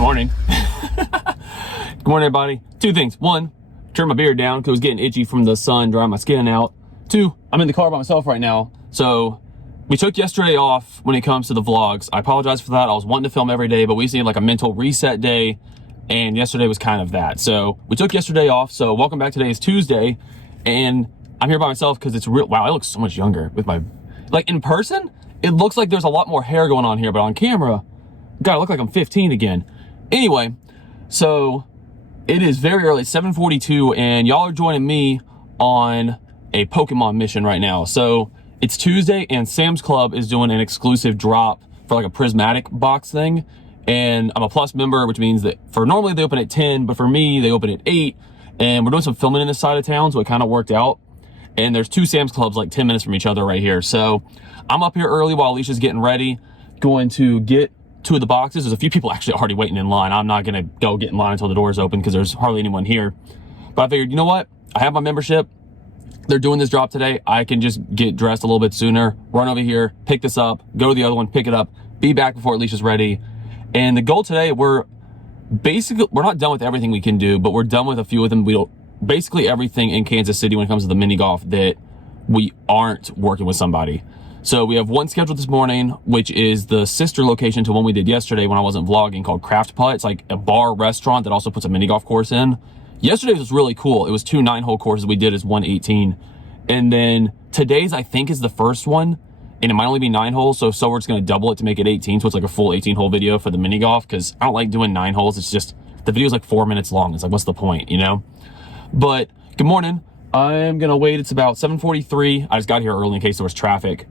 Morning. Good morning, everybody. Two things. One, turn my beard down because it was getting itchy from the sun, drying my skin out. Two, I'm in the car by myself right now. So we took yesterday off when it comes to the vlogs. I apologize for that. I was wanting to film every day, but we just need like a mental reset day. And yesterday was kind of that. So we took yesterday off. So welcome back. Today is Tuesday. And I'm here by myself because it's real. Wow, I look so much younger with my, like in person, it looks like there's a lot more hair going on here, but on camera, God, I look like I'm 15 again. Anyway, so it is very early, 7:42, and y'all are joining me on a Pokemon mission right now. So it's Tuesday, and Sam's Club is doing an exclusive drop for like a prismatic box thing. And I'm a Plus member, which means that for normally they open at 10, but for me, they open at 8. And we're doing some filming in this side of town, so it kind of worked out. And there's two Sam's Clubs like 10 minutes from each other right here. So I'm up here early while Alicia's getting ready, going to get two of the boxes. There's a few people actually already waiting in line. I'm not gonna go get in line until the doors open because there's hardly anyone here. But I figured, you know what? I have my membership. They're doing this drop today. I can just get dressed a little bit sooner, run over here, pick this up, go to the other one, pick it up, be back before Alicia's ready. And the goal today, we're not done with everything we can do, but we're done with a few of them. Basically everything in Kansas City when it comes to the mini golf that we aren't working with somebody. So we have one scheduled this morning, which is the sister location to one we did yesterday when I wasn't vlogging, called Craft Putt. It's like a bar restaurant that also puts a mini golf course in. Yesterday was really cool. It was 2 9-hole courses we did as 1 18. And then today's, I think, is the first one, and it might only be 9 holes. So we're just going to double it to make it 18. So it's like a full 18-hole video for the mini golf because I don't like doing 9 holes. It's just, the video's like 4 minutes long. It's like, what's the point, you know? But good morning. I'm going to wait. It's about 7:43. I just got here early in case there was traffic.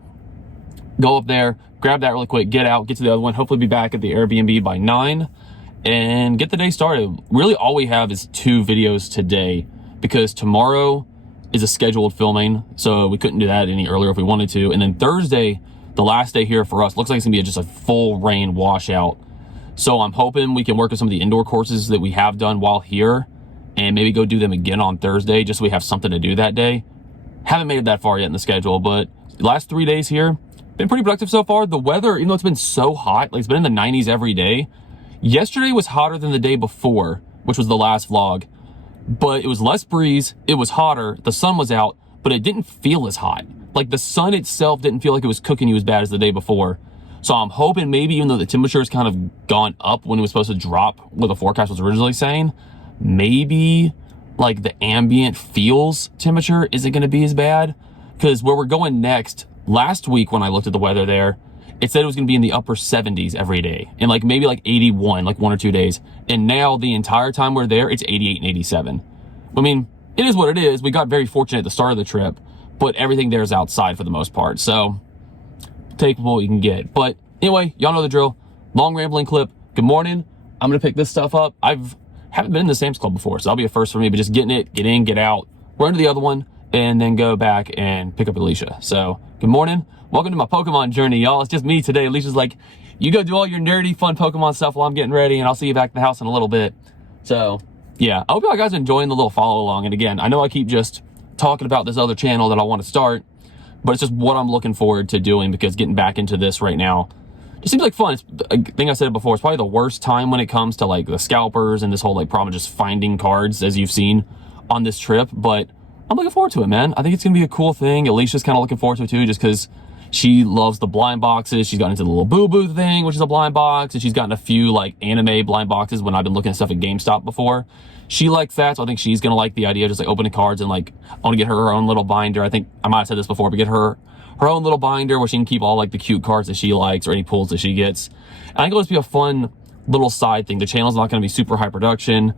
Go up there, grab that really quick, get out, get to the other one, hopefully be back at the Airbnb by 9 and get the day started. Really all we have is 2 videos today because tomorrow is a scheduled filming. So we couldn't do that any earlier if we wanted to. And then Thursday, the last day here for us, looks like it's gonna be just a full rain washout. So I'm hoping we can work with some of the indoor courses that we have done while here and maybe go do them again on Thursday just so we have something to do that day. Haven't made it that far yet in the schedule, but the last 3 days here, been pretty productive so far. The weather, even though it's been so hot, like it's been in the 90s every day. Yesterday was hotter than the day before, which was the last vlog, but it was less breeze. It was hotter. The sun was out, but it didn't feel as hot. Like the sun itself didn't feel like it was cooking you as bad as the day before. So I'm hoping maybe even though the temperature has kind of gone up when it was supposed to drop, what the forecast was originally saying, maybe like the ambient feels temperature isn't going to be as bad. Because where we're going next, last week when I looked at the weather there, it said it was going to be in the upper 70s every day and like maybe like 81, like 1 or 2 days. And now the entire time we're there, it's 88 and 87. I mean, it is what it is. We got very fortunate at the start of the trip, but everything there is outside for the most part. So take what you can get. But anyway, y'all know the drill. Long rambling clip. Good morning. I'm going to pick this stuff up. Haven't been in the Sam's Club before, so that'll be a first for me, but just getting it, get in, get out, run to the other one, and then go back and pick up Alicia. So good morning. Welcome to my Pokemon journey, y'all. It's just me today. Alicia's like, you go do all your nerdy, fun Pokemon stuff while I'm getting ready, and I'll see you back at the house in a little bit. So yeah, I hope y'all guys are enjoying the little follow along. And again, I know I keep just talking about this other channel that I want to start, but it's just what I'm looking forward to doing because getting back into this right now just seems like fun. It's, I think I said it before, it's probably the worst time when it comes to like the scalpers and this whole like problem of just finding cards as you've seen on this trip, but I'm looking forward to it, man. I think it's going to be a cool thing. Alicia's kind of looking forward to it too, just because she loves the blind boxes. She's gotten into the little boo-boo thing, which is a blind box, and she's gotten a few like anime blind boxes when I've been looking at stuff at GameStop before. She likes that, so I think she's going to like the idea of just like opening cards and like, I want to get her own little binder. I think I might have said this before, but get her own little binder where she can keep all like the cute cards that she likes or any pulls that she gets. And I think it'll just be a fun little side thing. The channel's not going to be super high production.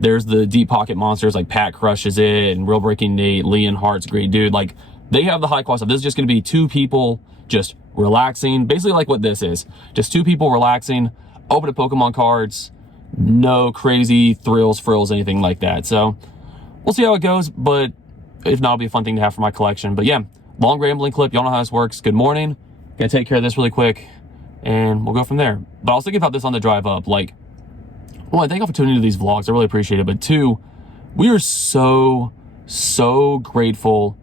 There's the deep pocket monsters like Pat crushes it and Real Breaking Nate, Leon Hart's great dude. Like they have the high quality stuff. This is just going to be 2 people just relaxing, basically like what this is. Just 2 people relaxing, opening Pokemon cards, no crazy thrills, frills, anything like that. So we'll see how it goes, but if not, it'll be a fun thing to have for my collection. But yeah, long rambling clip. Y'all know how this works. Good morning. Gonna take care of this really quick and we'll go from there. But I was thinking about this on the drive up, like, well, I thank y'all for tuning into these vlogs. I really appreciate it. But 2, we are so grateful.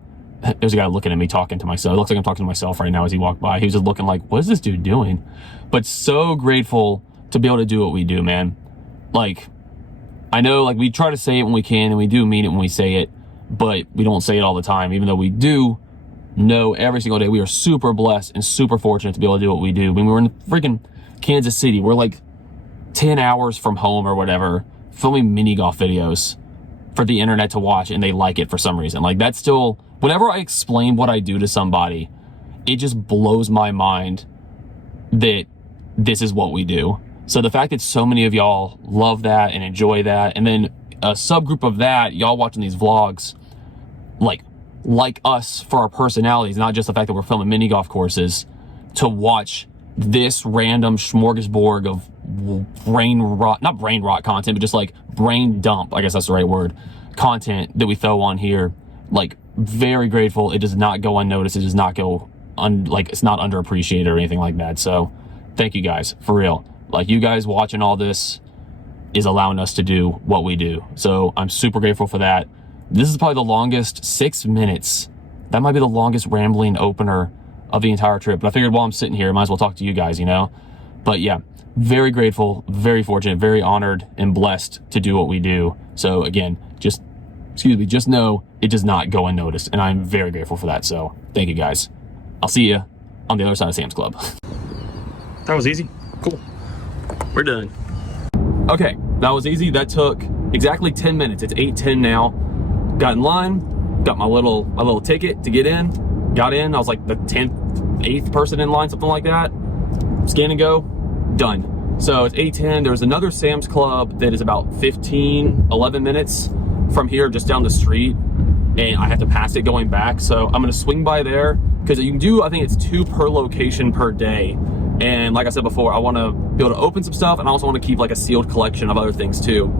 There's a guy looking at me talking to myself. It looks like I'm talking to myself right now as he walked by. He was just looking like, what is this dude doing? But so grateful to be able to do what we do, man. Like, I know, like, we try to say it when we can, and we do mean it when we say it, but we don't say it all the time, even though we do know every single day we are super blessed and super fortunate to be able to do what we do. When we were in freaking Kansas City, we're like 10 hours from home or whatever, filming mini golf videos for the internet to watch, and they like it for some reason. Like, that's still, whenever I explain what I do to somebody, it just blows my mind that this is what we do. So the fact that so many of y'all love that and enjoy that, and then a subgroup of that, y'all watching these vlogs, like us for our personalities, not just the fact that we're filming mini golf courses, to watch this random smorgasbord of not brain rot content, but just like brain dump, I guess that's the right word, content that we throw on here. Like, very grateful. It does not go unnoticed. It does not go it's not underappreciated or anything like that. So thank you guys, for real. Like, you guys watching all this is allowing us to do what we do. So I'm super grateful for that. This is probably the longest 6 minutes. That might be the longest rambling opener of the entire trip. But I figured while I'm sitting here, I might as well talk to you guys, you know? But yeah, very grateful, very fortunate, very honored and blessed to do what we do. So again, just know it does not go unnoticed. And I'm very grateful for that. So thank you guys. I'll see you on the other side of Sam's Club. That was easy. Cool. We're done. Okay, that was easy. That took exactly 10 minutes. It's 8:10 now. Got in line, got my little ticket to get in. Got in. I was like the 10th, 8th person in line, something like that. Scan and go. Done. So it's 8:10. There's another Sam's Club that is about 11 minutes from here, just down the street, and I have to pass it going back. So I'm gonna swing by there, because you can do, I think it's 2 per location per day. And like I said before, I want to be able to open some stuff, and I also want to keep like a sealed collection of other things too.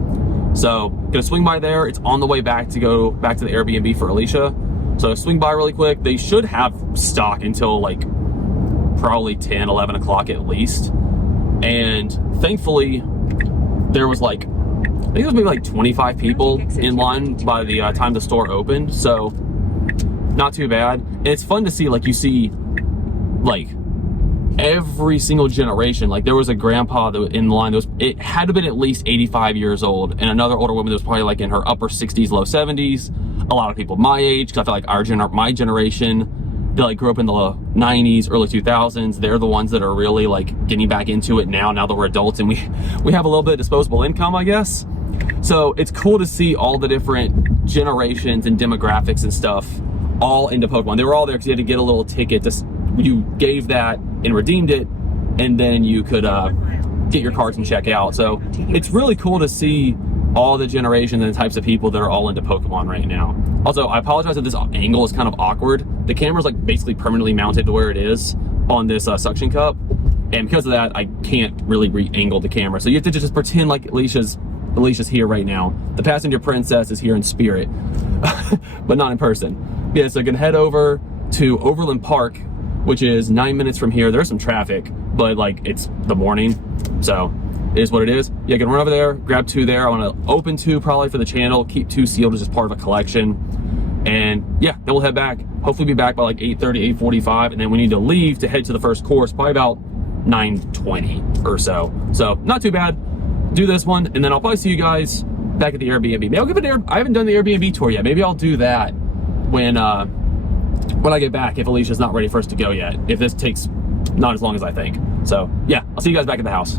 So gonna swing by there. It's on the way back to go back to the Airbnb for Alicia. So swing by really quick. They should have stock until like probably 10, 11 o'clock at least. And thankfully there was like, I think there was maybe like 25 people in line by the time the store opened. So not too bad. And it's fun to see, like, you see like every single generation. Like, there was a grandpa that was in line. It had to have been at least 85 years old, and another older woman that was probably like in her upper 60s, low 70s. A lot of people my age, because I feel like my generation, they like grew up in the 90s, early 2000s. They're the ones that are really like getting back into it now that we're adults, and we have a little bit of disposable income, I guess. So it's cool to see all the different generations and demographics and stuff all into Pokemon. They were all there because you had to get a little ticket. You gave that and redeemed it, and then you could get your cards and check out. So it's really cool to see all the generations and the types of people that are all into Pokemon right now. Also, I apologize if this angle is kind of awkward. The camera's like basically permanently mounted to where it is on this suction cup, and because of that, I can't really re-angle the camera. So you have to just pretend like Alicia's here right now. The passenger princess is here in spirit, but not in person. Yeah, so I can head over to Overland Park, which is 9 minutes from here. There's some traffic, but like, it's the morning, so it is what it is. Yeah, I can run over there, grab 2 there. I want to open 2 probably for the channel, keep 2 sealed as just part of a collection. And yeah, then we'll head back. Hopefully be back by like 8:30, 8:45, and then we need to leave to head to the first course, probably about 9:20 or so. So not too bad. Do this one, and then I'll probably see you guys back at the Airbnb. Maybe I'll give it I haven't done the Airbnb tour yet. Maybe I'll do that when I get back, if Alicia's not ready for us to go yet, if this takes not as long as I think. So yeah, I'll see you guys back at the house.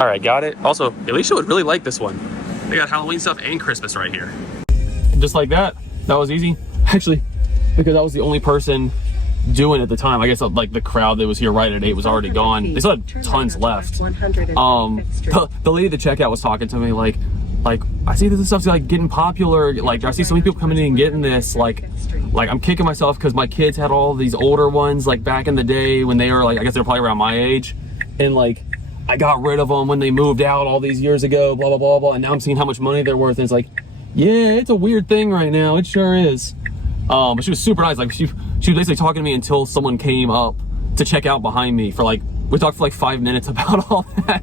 All right, got it. Also, Alicia would really like this one. They got Halloween stuff and Christmas right here. Just like that. That was easy. Actually, because I was the only person doing it at the time. I guess like the crowd that was here right at 8 was already gone. They still had tons left. The lady at the checkout was talking to me like I see this stuff's like getting popular. Like I see so many people coming in and getting this. Like I'm kicking myself because my kids had all these older ones like back in the day when they were like, I guess they were probably around my age, and like I got rid of them when they moved out all these years ago, blah blah blah blah, and now I'm seeing how much money they're worth, and it's like, yeah, it's a weird thing right now. It sure is. But she was super nice. Like she was basically talking to me until someone came up to check out behind me for like, we talked for like 5 minutes about all that.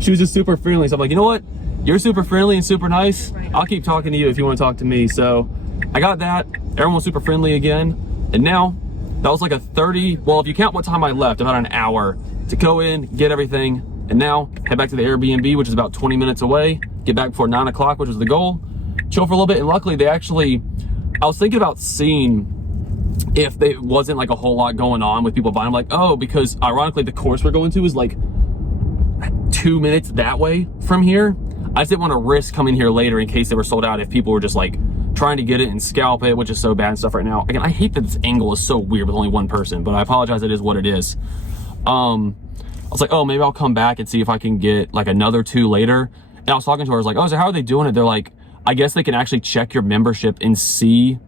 She was just super friendly. So I'm like, you know what? You're super friendly and super nice. I'll keep talking to you if you want to talk to me. So I got that. Everyone was super friendly again. And now that was like a 30, well, if you count what time I left, about an hour to go in, get everything, and now head back to the Airbnb, which is about 20 minutes away, get back before 9 o'clock, which was the goal, chill for a little bit. And luckily they actually, I was thinking about seeing if there wasn't like a whole lot going on with people buying. I'm like, oh, because ironically the course we're going to is like 2 minutes that way from here. I just didn't want to risk coming here later in case they were sold out if people were just like trying to get it and scalp it, which is so bad and stuff right now. Again, I hate that this angle is so weird with only one person, but I apologize, it is what it is. I was like, oh, maybe I'll come back and see if I can get like another 2 later. And I was talking to her, I was like, oh, so how are they doing it? They're like, I guess they can actually check your membership and see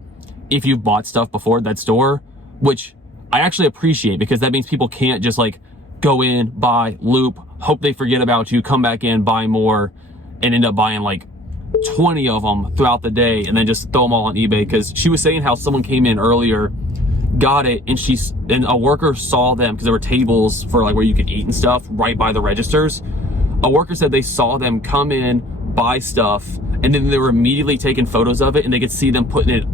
if you've bought stuff before at that store, which I actually appreciate, because that means people can't just like go in, buy, loop, hope they forget about you, come back in, buy more, and end up buying like 20 of them throughout the day and then just throw them all on eBay. Because she was saying how someone came in earlier, got it, and a worker saw them, because there were tables for like where you could eat and stuff right by the registers. A worker said they saw them come in, buy stuff, and then they were immediately taking photos of it, and they could see them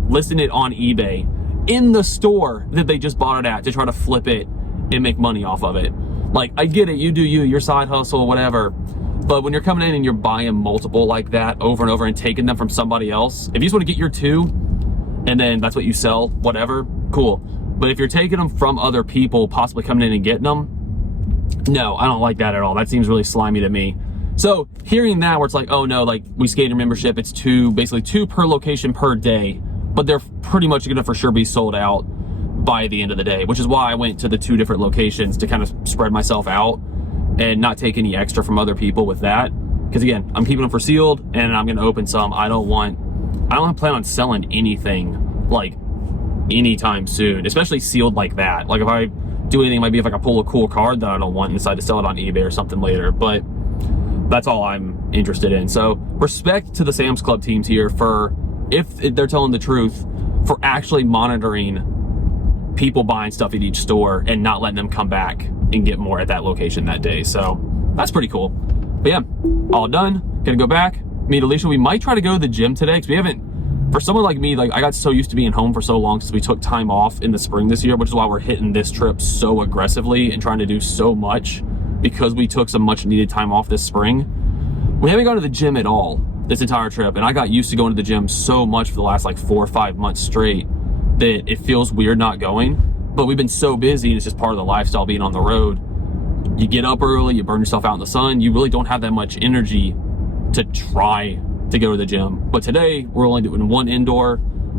listing it on eBay in the store that they just bought it at to try to flip it and make money off of it. Like, I get it, you do you, your side hustle, whatever. But when you're coming in and you're buying multiple like that over and over and taking them from somebody else, if you just want to get your 2 and then that's what you sell, whatever, cool. But if you're taking them from other people, possibly coming in and getting them, no, I don't like that at all. That seems really slimy to me. So hearing that, where it's like, oh no, like we skated your membership, it's basically 2 per location per day, but they're pretty much gonna for sure be sold out by the end of the day, which is why I went to the 2 different locations to kind of spread myself out and not take any extra from other people with that. Because again, I'm keeping them for sealed and I'm gonna open some. I don't plan on selling anything like anytime soon, especially sealed like that. Like if I do anything, it might be if I pull a cool card that I don't want and decide to sell it on eBay or something later, but that's all I'm interested in. So respect to the Sam's Club teams here for, if they're telling the truth, for actually monitoring people buying stuff at each store and not letting them come back and get more at that location that day. So that's pretty cool. But yeah, all done. Gonna go back, meet Alicia. We might try to go to the gym today, because we haven't, for someone like me, like I got so used to being home for so long since we took time off in the spring this year, which is why we're hitting this trip so aggressively and trying to do so much, because we took some much needed time off this spring. We haven't gone to the gym at all this entire trip, and I got used to going to the gym so much for the last like 4 or 5 months straight that it feels weird not going. But we've been so busy, and it's just part of the lifestyle being on the road. You get up early, you burn yourself out in the sun, you really don't have that much energy to try to go to the gym. But today we're only doing 1 indoor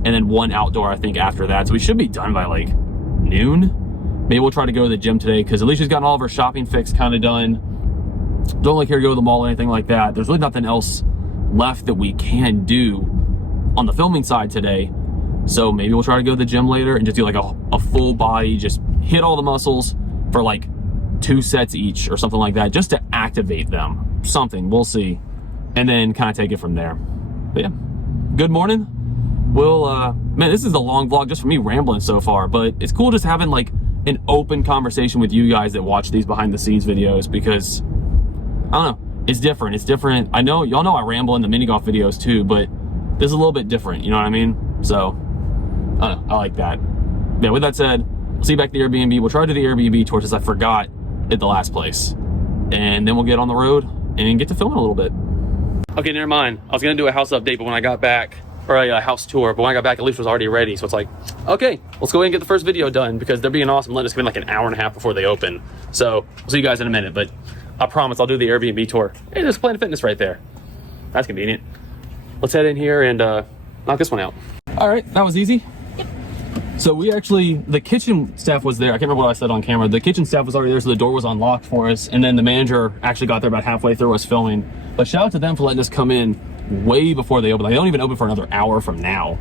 and then 1 outdoor, I think, after that. So we should be done by like noon. Maybe we'll try to go to the gym today, because Alicia's gotten all of her shopping fix kind of done. Don't really care to go to the mall or anything like that. There's really nothing else left that we can do on the filming side today. So maybe we'll try to go to the gym later and just do like a full body, just hit all the muscles for like 2 sets each or something like that, just to activate them. Something, we'll see. And then kind of take it from there. But yeah, good morning. Man, this is a long vlog just for me rambling so far, but it's cool just having like an open conversation with you guys that watch these behind the scenes videos, because I don't know, it's different. I know y'all know I ramble in the mini golf videos too, but this is a little bit different, you know what I mean? So I don't know, I like that. Yeah, with that said, I'll see you back at the Airbnb. We'll try to do the Airbnb tour, as I forgot at the last place, and then we'll get on the road and get to filming a little bit. Okay, never mind. I was gonna do a house update, but when I got back, or a house tour, but when I got back, Alicia was already ready. So it's like, okay, let's go ahead and get the first video done, because they're being awesome, letting us come in like an hour and a half before they open. So we'll see you guys in a minute, but I promise I'll do the Airbnb tour. Hey, there's Planet Fitness right there. That's convenient. Let's head in here and knock this one out. All right, that was easy. Yep. So we actually, the kitchen staff was there. I can't remember what I said on camera. The kitchen staff was already there, so the door was unlocked for us. And then the manager actually got there about halfway through us filming. But shout out to them for letting us come in way before they open. Like, they don't even open for another hour from now.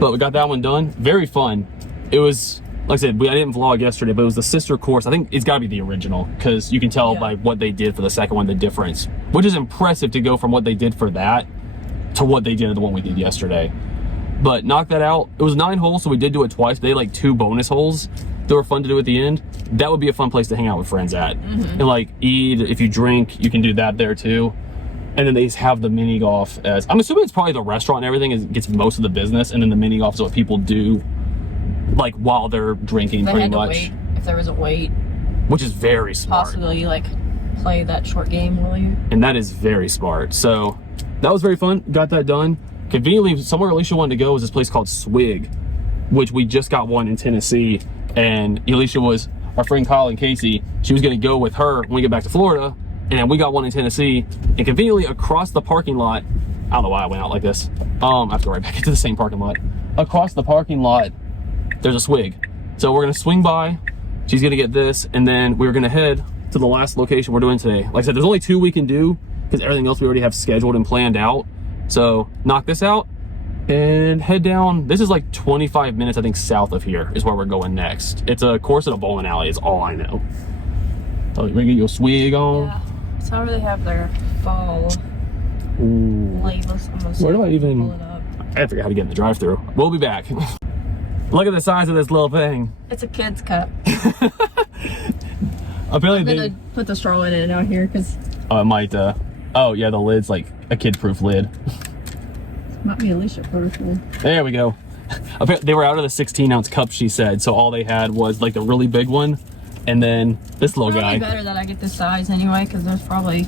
But we got that one done. Very fun. It was, like I said, I didn't vlog yesterday, but it was the sister course. I think it's got to be the original, because you can tell by what they did for the second one, the difference, which is impressive to go from what they did for that to what they did at the one we did yesterday. But knock that out. It was 9 holes, so we did do it twice. They had like 2 bonus holes that were fun to do at the end. That would be a fun place to hang out with friends at. And like eat, if you drink, you can do that there too. And then they have the mini golf as, I'm assuming it's probably the restaurant and everything gets most of the business, and then the mini golf is what people do like while they're drinking, pretty much. If there was a wait. which is very smart. Possibly like play that short game while you. And that is very smart. So that was very fun. Got that done. Conveniently, somewhere Alicia wanted to go was this place called Swig, which we just got one in Tennessee. And Alicia was, our friend Kyle and Casey, she was going to go with her when we get back to Florida. And we got one in Tennessee. And conveniently across the parking lot, I don't know why I went out like this. I have to go right back into the same parking lot. Across the parking lot, there's a Swig. So we're going to swing by. She's going to get this. And then we're going to head to the last location we're doing today. Like I said, there's only 2 we can do because everything else we already have scheduled and planned out. So knock this out and head down. This is like 25 minutes, I think, south of here is where we're going next. It's a course at a bowling alley is all I know. So we're gonna get your Swig on. Yeah. So how do they have their fall labels? Where do I even? Pull it up. I forget how to get in the drive-thru. We'll be back. Look at the size of this little thing. It's a kid's cup. Apparently I'm gonna put the straw in it out here because. Oh, it might. Oh yeah, the lid's like a kid-proof lid. Might be Alicia proof. There we go. They were out of the 16-ounce cup, she said, so all they had was like the really big one, and then this little guy. Probably better that I get this size anyway, because there's probably,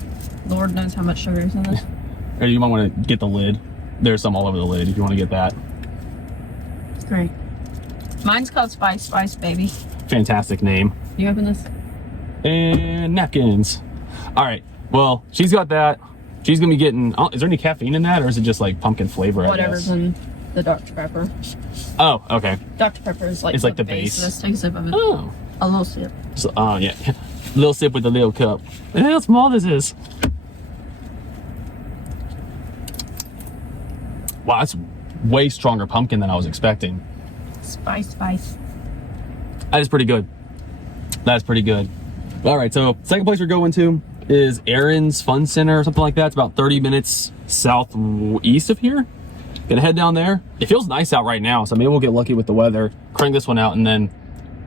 Lord knows how much sugar is in this. Or you might want to get the lid. There's some all over the lid if you want to get that. Great. Mine's called Spice Spice Baby. Fantastic name. You open this? And napkins. All right. Well, she's got that. She's gonna be getting. Is there any caffeine in that, or is it just like pumpkin flavor? Whatever's in the Dr. Pepper. Oh, okay. Dr. Pepper is like, it's like the base. Let's take a sip of it. Oh. A little sip. So, yeah. Little sip with the little cup. And how small this is. Wow, that's way stronger pumpkin than I was expecting. Spice. That is pretty good. That's pretty good. All right, so second place we're going to is Aaron's Fun Center or something like that. It's about 30 minutes southeast of here. Gonna head down there. It feels nice out right now, so maybe we'll get lucky with the weather. Crank this one out, and then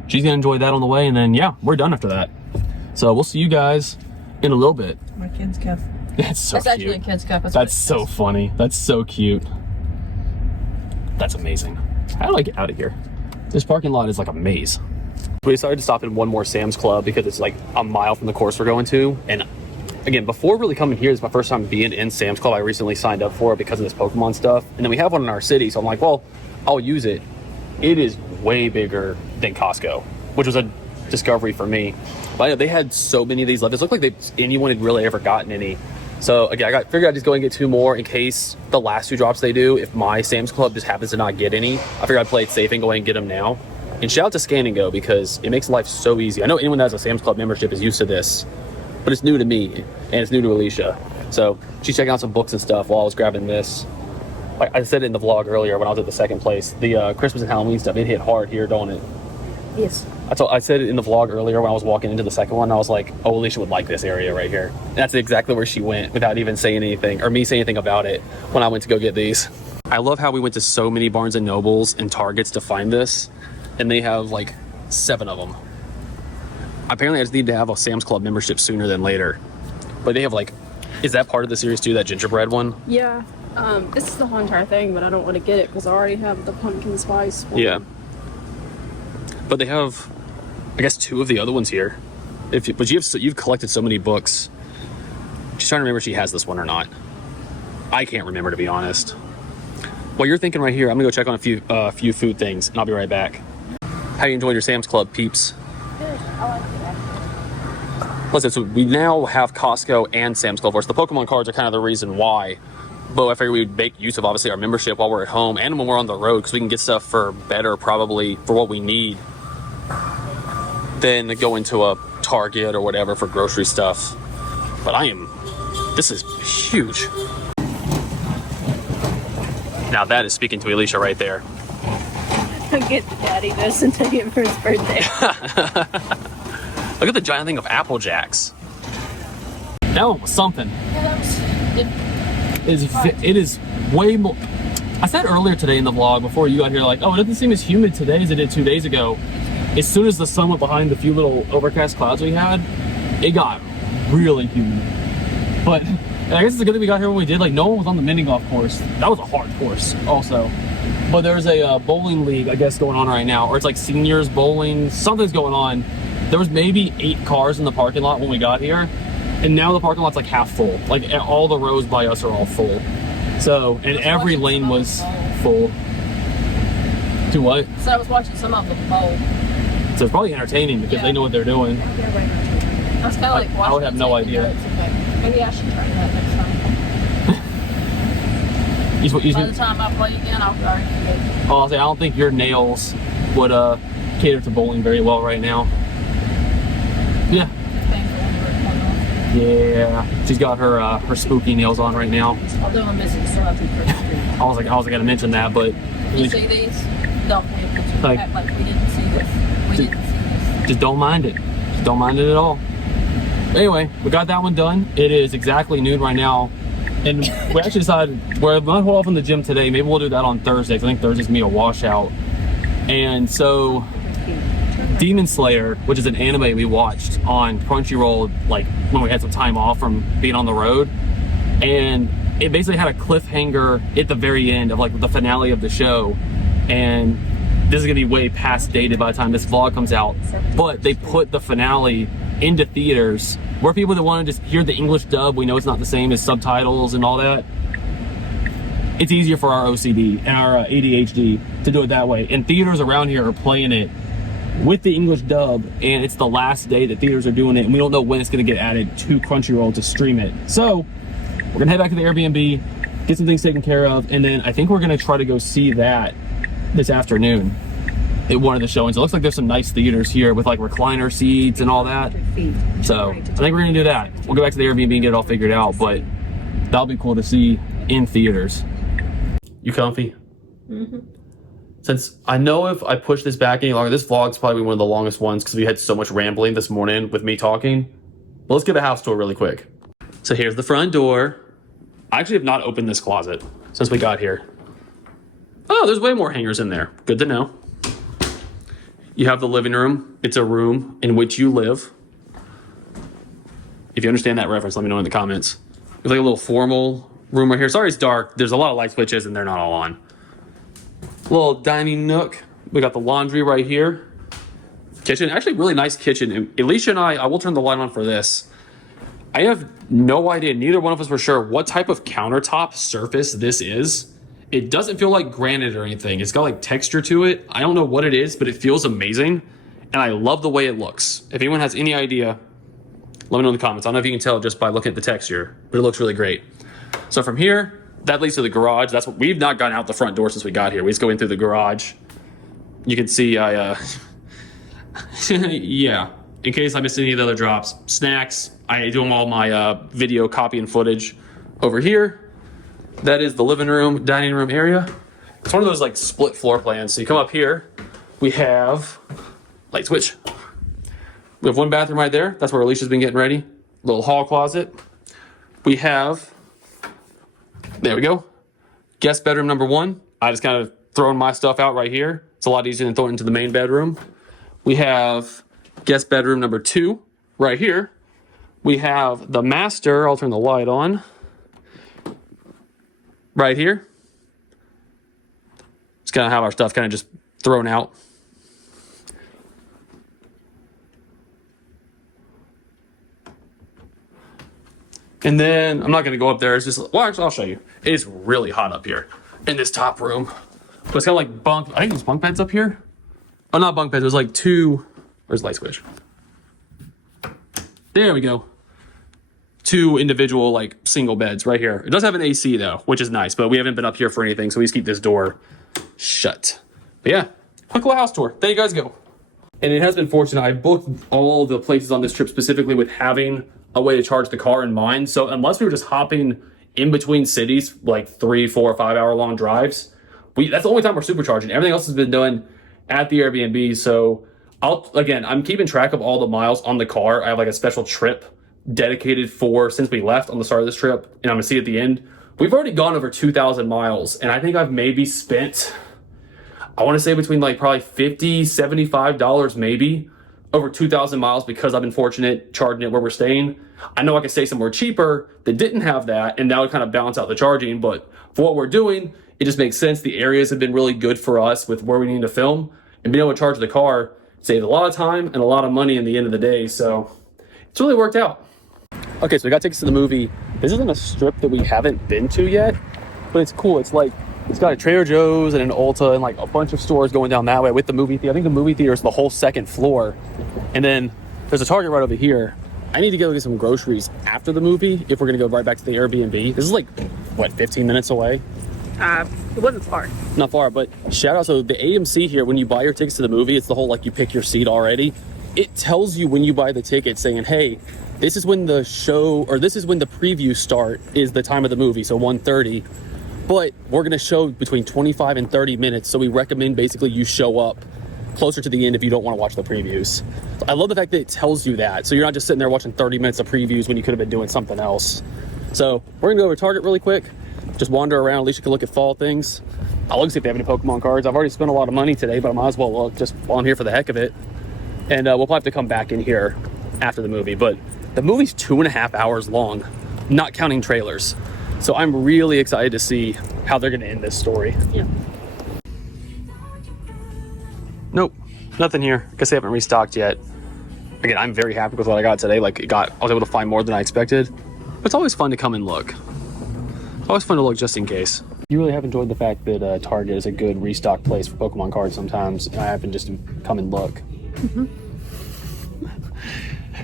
she's gonna enjoy that on the way, and then yeah, we're done after that. So we'll see you guys in a little bit. My kid's cup. That's so cute. That's actually a kid's cup. That's so funny. That's so cute. That's amazing. How do I get out of here? This parking lot is like a maze. We decided to stop in one more Sam's Club because it's like a mile from the course we're going to. And again, before really coming here, it's my first time being in Sam's Club. I recently signed up for it because of this Pokemon stuff. And then we have one in our city. So I'm like, well, I'll use it. It is way bigger than Costco, which was a discovery for me. But they had so many of these left. It looked like anyone had really ever gotten any. So again, figured I'd just go and get 2 more in case the last 2 drops they do, if my Sam's Club just happens to not get any, I figured I'd play it safe and go ahead and get them now. And shout out to Scan and Go because it makes life so easy. I know anyone that has a Sam's Club membership is used to this, but it's new to me and it's new to Alicia. So she's checking out some books and stuff while I was grabbing this. Like I said it in the vlog earlier when I was at the second place, the Christmas and Halloween stuff, it hit hard here, don't it? Yes. I said it in the vlog earlier when I was walking into the second one. I was like, oh, Alicia would like this area right here. And that's exactly where she went without even saying anything or me saying anything about it when I went to go get these. I love how we went to so many Barnes & Nobles and Targets to find this. And they have like 7 of them. Apparently I just need to have a Sam's Club membership sooner than later. But they have like, is that part of the series too, that gingerbread one? Yeah. This is the whole entire thing, but I don't want to get it because I already have the pumpkin spice one. Yeah. But they have, I guess, 2 of the other ones here. But you've collected so many books. She's trying to remember if she has this one or not. I can't remember, to be honest. While you're thinking right here, I'm gonna go check on a few food things, and I'll be right back. How you enjoying your Sam's Club, peeps? Good. I like it actually. Listen, so we now have Costco and Sam's Club. Of course, the Pokemon cards are kind of the reason why. But I figured we would make use of, obviously, our membership while we're at home and when we're on the road, because we can get stuff for better, probably, for what we need, than go into a Target or whatever for grocery stuff. But this is huge. Now that is speaking to Alicia right there. I'll get Daddy this and take it for his birthday. Look at the giant thing of Apple Jacks. That one was something. Yeah, that was good. It is way more. I said earlier today in the vlog before you got here, like, oh, it doesn't seem as humid today as it did 2 days ago. As soon as the sun went behind the few little overcast clouds we had, it got really humid. But I guess it's a good thing we got here when we did. Like, no one was on the mini golf course. That was a hard course also. But there's a bowling league, I guess, going on right now. Or it's like seniors bowling. Something's going on. there was maybe 8 cars in the parking lot when we got here, and now the parking lot's like half full. Like all the rows by us are all full. So, and every lane was full. Do what? So I was watching some of them bowl. So it's probably entertaining because they know what they're doing. I was kind of like watching. I would have no idea. Maybe I should try that next time. By the time I play again, I'll already get it. I'll say I don't think your nails would cater to bowling very well right now. Yeah. Yeah. She's got her spooky nails on right now. Although I'm missing celebrity Christmas. I was gonna mention that, but you see these? Don't pay attention. Like, Act like we didn't see this. We didn't see this. Just don't mind it. Just don't mind it at all. Anyway, we got that one done. It is exactly noon right now. And we actually decided we're going to hold off on the gym today. Maybe we'll do that on Thursday, because I think Thursday's going to be a washout. And so Demon Slayer, which is an anime we watched on Crunchyroll, like when we had some time off from being on the road. And it basically had a cliffhanger at the very end of like the finale of the show. And this is going to be way past dated by the time this vlog comes out. But they put the finale into theaters where people that want to just hear the English dub, we know it's not the same as subtitles and all that. It's easier for our OCD and our ADHD to do it that way. And theaters around here are playing it with the English dub, and it's the last day that theaters are doing it, and we don't know when it's going to get added to Crunchyroll to stream it. So we're going to head back to the Airbnb, get some things taken care of, and then I think we're going to try to go see that this afternoon at one of the showings. It looks like there's some nice theaters here with like recliner seats and all that. So I think we're gonna do that. We'll go back to the Airbnb and get it all figured out, but that'll be cool to see in theaters. You comfy? Mm-hmm. Since I know if I push this back any longer, this vlog's probably one of the longest ones because we had so much rambling this morning with me talking. But let's get a house tour really quick. So here's the front door. I actually have not opened this closet since we got here. Oh, there's way more hangers in there. Good to know. You have the living room. It's a room in which you live. If you understand that reference, let me know in the comments. There's like a little formal room right here. Sorry it's dark. There's a lot of light switches and they're not all on. Little dining nook. We got the laundry right here. Kitchen. Actually, really nice kitchen. And Alicia and I will turn the light on for this. I have no idea. Neither one of us were sure what type of countertop surface this is. It doesn't feel like granite or anything. It's got like texture to it. I don't know what it is, but it feels amazing. And I love the way it looks. If anyone has any idea, let me know in the comments. I don't know if you can tell just by looking at the texture, but it looks really great. So from here, that leads to the garage. That's what we've not gotten out the front door since we got here. We just go in through the garage. You can see yeah. In case I missed any of the other drops, snacks. I do all my video copy and footage over here. That is the living room, dining room area. It's one of those like split floor plans. So you come up here, we have light switch. We have one bathroom right there. That's where Alicia's been getting ready. Little hall closet. We have, there we go, guest bedroom number 1. I just kind of throwing my stuff out right here. It's a lot easier than throwing it into the main bedroom. We have guest bedroom number 2 right here. We have the master. I'll turn the light on. Right here. Just kind of have our stuff kind of just thrown out. And then I'm not going to go up there. It's just, well, actually, I'll show you. It is really hot up here in this top room. But it's got like bunk, I think there's bunk beds up here. Oh, not bunk beds. There's like 2, where's the light switch? There we go. 2 individual like single beds right here. It does have an AC though, which is nice, but we haven't been up here for anything, so we just keep this door shut. But yeah, quick little house tour. There you guys go. And it has been fortunate. I booked all the places on this trip specifically with having a way to charge the car in mind. So unless we were just hopping in between cities, like 3, 4, 5 hour long drives, that's the only time we're supercharging. Everything else has been done at the Airbnb. So I'm keeping track of all the miles on the car. I have like a special trip dedicated for since we left on the start of this trip, and I'm gonna see at the end. We've already gone over 2,000 miles, and I think I've maybe spent, I want to say between like probably $50, $75 maybe over 2,000 miles because I've been fortunate charging it where we're staying. I know I could stay somewhere cheaper that didn't have that, and that would kind of balance out the charging, but for what we're doing, it just makes sense. The areas have been really good for us with where we need to film, and being able to charge the car Saved a lot of time and a lot of money in the end of the day, so it's really worked out. Okay, so we got tickets to the movie. This isn't a strip that we haven't been to yet, but it's cool. It's like, it's got a Trader Joe's and an Ulta and like a bunch of stores going down that way with the movie theater. I think the movie theater is the whole second floor. And then there's a Target right over here. I need to go get some groceries after the movie if we're gonna go right back to the Airbnb. This is like, what, 15 minutes away? It wasn't far. Not far, but shout out. So the AMC here, when you buy your tickets to the movie, it's the whole like you pick your seat already. It tells you when you buy the ticket saying, hey, this is when the show, or this is when the preview start is the time of the movie, so 1:30. But we're gonna show between 25 and 30 minutes, so we recommend basically you show up closer to the end if you don't want to watch the previews. I love the fact that it tells you that, so you're not just sitting there watching 30 minutes of previews when you could have been doing something else. So we're gonna go over to Target really quick, just wander around. At least you can look at fall things. I'll look see if they have any Pokemon cards. I've already spent a lot of money today, but I might as well look just while I'm here for the heck of it. And we'll probably have to come back in here after the movie, but the movie's 2.5 hours long, not counting trailers. So I'm really excited to see how they're gonna end this story. Yeah. Nope, nothing here. I guess they haven't restocked yet. Again, I'm very happy with what I got today. Like, I was able to find more than I expected. But it's always fun to come and look. It's always fun to look just in case. You really have enjoyed the fact that Target is a good restock place for Pokemon cards sometimes. And I happen just to come and look. Mm-hmm.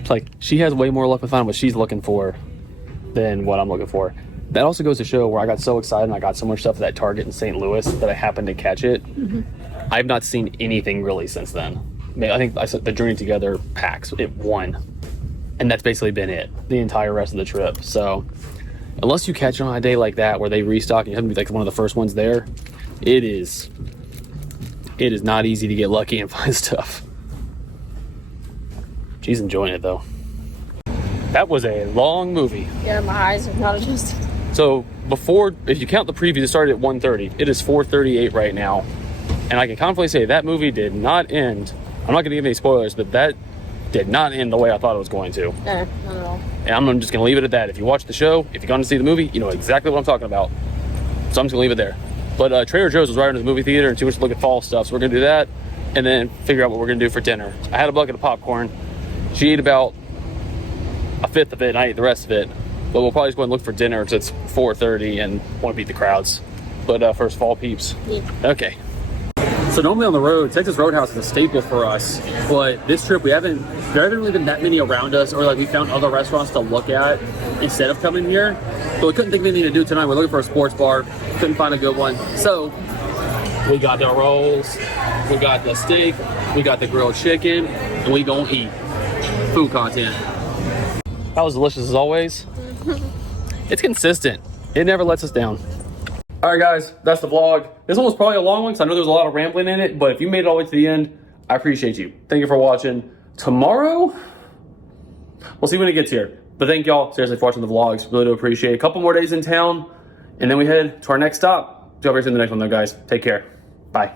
Like, she has way more luck with finding what she's looking for than what I'm looking for. That also goes to show where I got so excited and I got so much stuff at that Target in St. Louis that I happened to catch it. Mm-hmm. I've not seen anything really since then. I think I said the Journey Together packs, it won. And that's basically been it the entire rest of the trip. So unless you catch it on a day like that where they restock and you have to be like one of the first ones there, it is not easy to get lucky and find stuff. She's enjoying it though. That was a long movie. Yeah, my eyes have not adjusted. So before, if you count the preview, it started at 1:30. It is 4:38 right now. And I can confidently say that movie did not end. I'm not going to give any spoilers, but that did not end the way I thought it was going to. Not at all. And I'm just going to leave it at that. If you watch the show, if you're going to see the movie, you know exactly what I'm talking about. So I'm just going to leave it there. But Trader Joe's was right into the movie theater and too much to look at fall stuff. So we're going to do that and then figure out what we're going to do for dinner. I had a bucket of popcorn. She ate about a fifth of it and I ate the rest of it. But we'll probably just go and look for dinner since it's 4:30 and want to beat the crowds. But first, fall peeps. Yeah. Okay. So normally on the road, Texas Roadhouse is a staple for us, but this trip there haven't really been that many around us, or like we found other restaurants to look at instead of coming here. So we couldn't think of anything to do tonight. We're looking for a sports bar, couldn't find a good one. So we got the rolls, we got the steak, we got the grilled chicken, and we gonna eat. Food content. That was delicious as always. It's consistent. It never lets us down. All right, guys, that's the vlog. This one was probably a long one because I know there was a lot of rambling in it, but if you made it all the way to the end, I appreciate you. Thank you for watching. Tomorrow, we'll see when it gets here. But thank y'all seriously for watching the vlogs. Really do appreciate it. A couple more days in town, and then we head to our next stop. See you guys in the next one, though, guys. Take care. Bye.